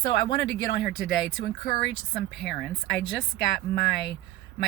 So I wanted to get on here today to encourage some parents. I just got my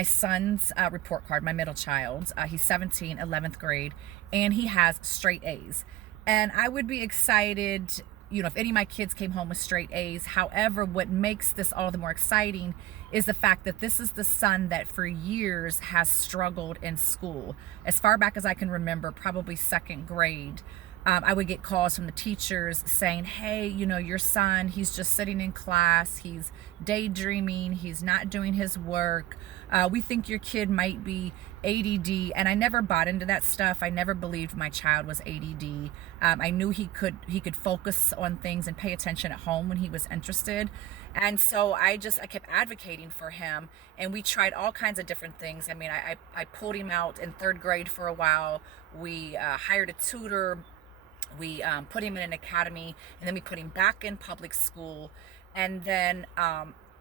son's report card, my middle child. He's 17, 11th grade, and he has straight A's. And I would be excited, if any of my kids came home with straight A's. However, what makes this all the more exciting is the fact that this is the son that for years has struggled in school. As far back as I can remember, probably second grade. I would get calls from the teachers saying, hey, your son, he's just sitting in class, he's daydreaming, he's not doing his work. We think your kid might be ADD. And I never bought into that stuff. I never believed my child was ADD. I knew he could focus on things and pay attention at home when he was interested. And so I kept advocating for him, and we tried all kinds of different things. I mean, I pulled him out in third grade for a while. We hired a tutor. We put him in an academy, and then we put him back in public school. And then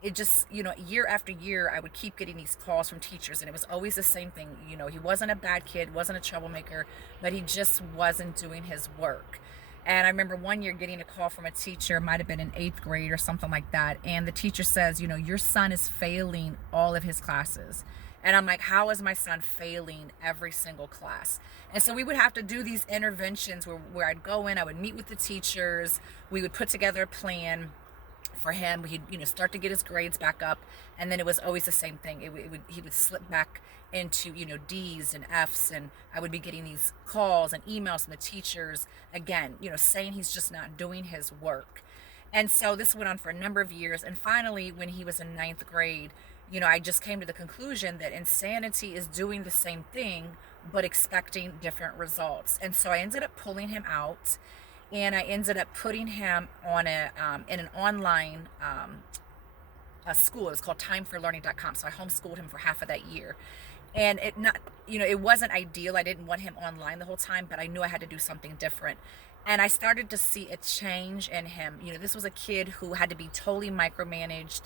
it just, year after year, I would keep getting these calls from teachers, and it was always the same thing. He wasn't a bad kid, wasn't a troublemaker, but he just wasn't doing his work. And I remember one year getting a call from a teacher, might have been in 8th grade or something like that. And the teacher says, your son is failing all of his classes. And I'm like, how is my son failing every single class? And so we would have to do these interventions where I'd go in, I would meet with the teachers, we would put together a plan for him. He'd start to get his grades back up, and then it was always the same thing. He would slip back into D's and F's, and I would be getting these calls and emails from the teachers again, saying he's just not doing his work. And so this went on for a number of years, and finally, when he was in 9th grade, I just came to the conclusion that insanity is doing the same thing but expecting different results. And so I ended up pulling him out, and I ended up putting him on in an online a school. It was called timeforlearning.com. So I homeschooled him for half of that year. And it wasn't ideal. I didn't want him online the whole time, but I knew I had to do something different. And I started to see a change in him. This was a kid who had to be totally micromanaged,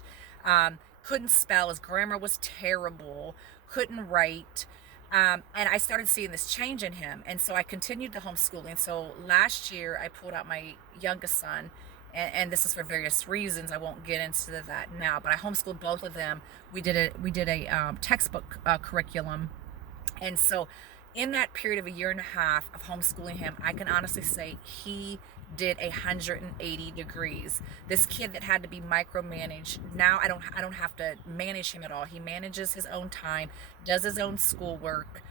couldn't spell, his grammar was terrible, couldn't write. And I started seeing this change in him. And so I continued the homeschooling. So last year I pulled out my youngest son, and this is for various reasons. I won't get into that now, but I homeschooled both of them. We did a textbook curriculum. And so in that period of a year and a half of homeschooling him, I can honestly say he did 180 degrees. This kid that had to be micromanaged, now I don't have to manage him at all. He manages his own time, does his own schoolwork.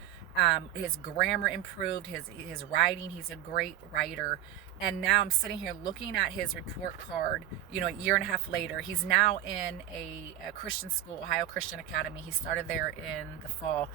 His grammar improved, his writing, he's a great writer. And now I'm sitting here looking at his report card, a year and a half later. He's now in a Christian school, Ohio Christian Academy. He started there in the fall.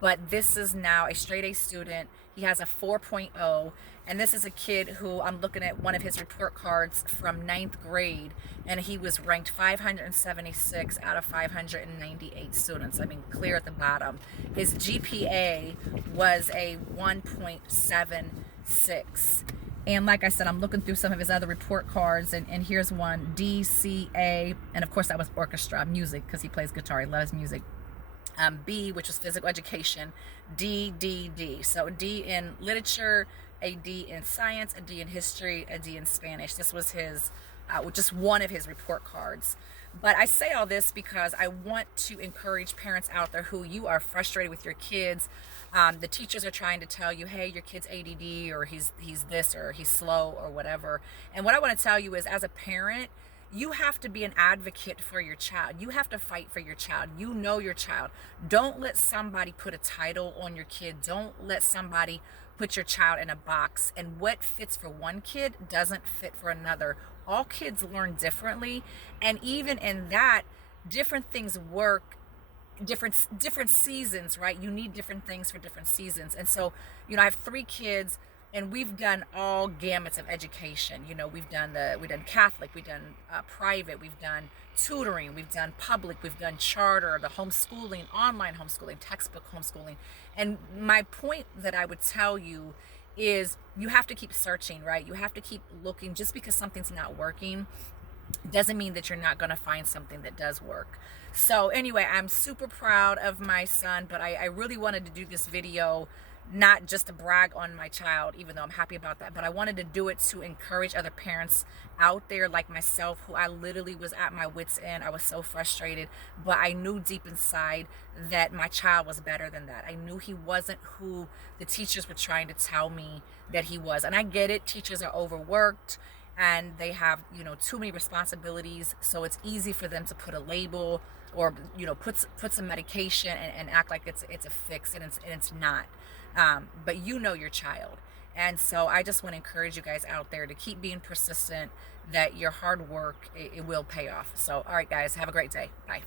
But this is now a straight A student. He has a 4.0. And this is a kid who, I'm looking at one of his report cards from 9th grade, and he was ranked 576 out of 598 students. I mean, clear at the bottom. His GPA was a 1.76. And like I said, I'm looking through some of his other report cards, and here's one, D, C, A, and of course that was orchestra, music, because he plays guitar, he loves music. B, which was physical education, D, D, D. So D in literature, a D in science, a D in history, a D in Spanish. This was his, just one of his report cards. But I say all this because I want to encourage parents out there who you are frustrated with your kids. The teachers are trying to tell you, hey, your kid's ADD, or he's this, or he's slow, or whatever. And what I want to tell you is, as a parent, you have to be an advocate for your child. You have to fight for your child. You know your child. Don't let somebody put a title on your kid. Don't let somebody put your child in a box. And what fits for one kid doesn't fit for another. All kids learn differently. And even in that, different things work, different seasons, right? You need different things for different seasons. And so, I have 3 kids, and we've done all gamuts of education. We've done Catholic, we've done private, we've done tutoring, we've done public, we've done charter, the homeschooling, online homeschooling, textbook homeschooling. And my point that I would tell you is, you have to keep searching, right? You have to keep looking. Just because something's not working doesn't mean that you're not going to find something that does work. So anyway, I'm super proud of my son, but I really wanted to do this video not just to brag on my child, even though I'm happy about that, but I wanted to do it to encourage other parents out there like myself, who I literally was at my wit's end. I was so frustrated, but I knew deep inside that my child was better than that. I knew he wasn't who the teachers were trying to tell me that he was. And I get it, teachers are overworked and they have, you know, too many responsibilities, so it's easy for them to put a label or, you know, put some medication and act like it's a fix, and it's not. But you know your child. And so I just want to encourage you guys out there to keep being persistent, that your hard work, it will pay off. So all right guys, have a great day. Bye.